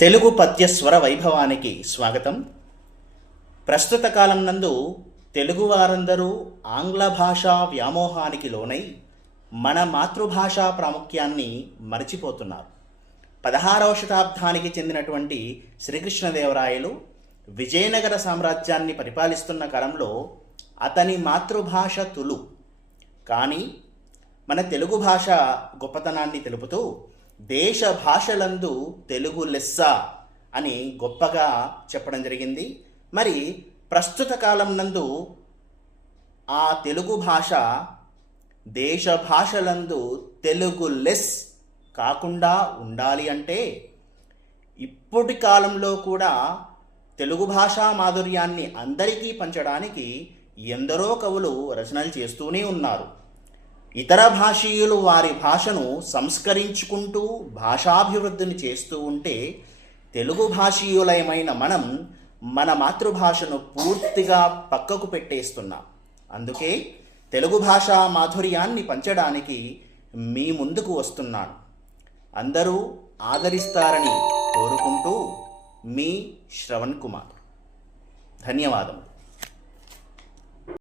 తెలుగు పద్యస్వర వైభవానికి స్వాగతం. ప్రస్తుత కాలం నందు తెలుగు వారందరూ ఆంగ్ల భాషా వ్యామోహానికి లోనై మన మాతృభాషా ప్రాముఖ్యాన్ని మరచిపోతున్నారు. 16వ శతాబ్దానికి చెందినటువంటి శ్రీకృష్ణదేవరాయలు విజయనగర సామ్రాజ్యాన్ని పరిపాలిస్తున్న కాలంలో అతని మాతృభాష తులు. కానీ మన తెలుగు భాష గొప్పతనాన్ని తెలుపుతూ దేశ భాషలందు తెలుగు లెస్స అని గొప్పగా చెప్పడం జరిగింది. మరి ప్రస్తుత కాలం నందు ఆ తెలుగు భాష దేశ భాషలందు తెలుగు లెస్ కాకుండా ఉండాలి అంటే ఇప్పటి కాలంలో కూడా తెలుగు భాషా మాధుర్యాన్ని అందరికీ పంచడానికి ఎందరో కవులు రచనలు చేస్తూనే ఉన్నారు. ఇతర భాషీయులు వారి భాషను సంస్కరించుకుంటూ భాషాభివృద్ధిని చేస్తూ ఉంటే తెలుగు భాషీయులమైన మనం మన మాతృభాషను పూర్తిగా పక్కకు పెట్టేస్తున్నాం. అందుకే తెలుగు భాషా మాధుర్యాన్ని పంచడానికి మీ ముందుకు వస్తున్నాను. అందరూ ఆదరిస్తారని కోరుకుంటూ మీ శ్రవణ్ కుమార్. ధన్యవాదములు.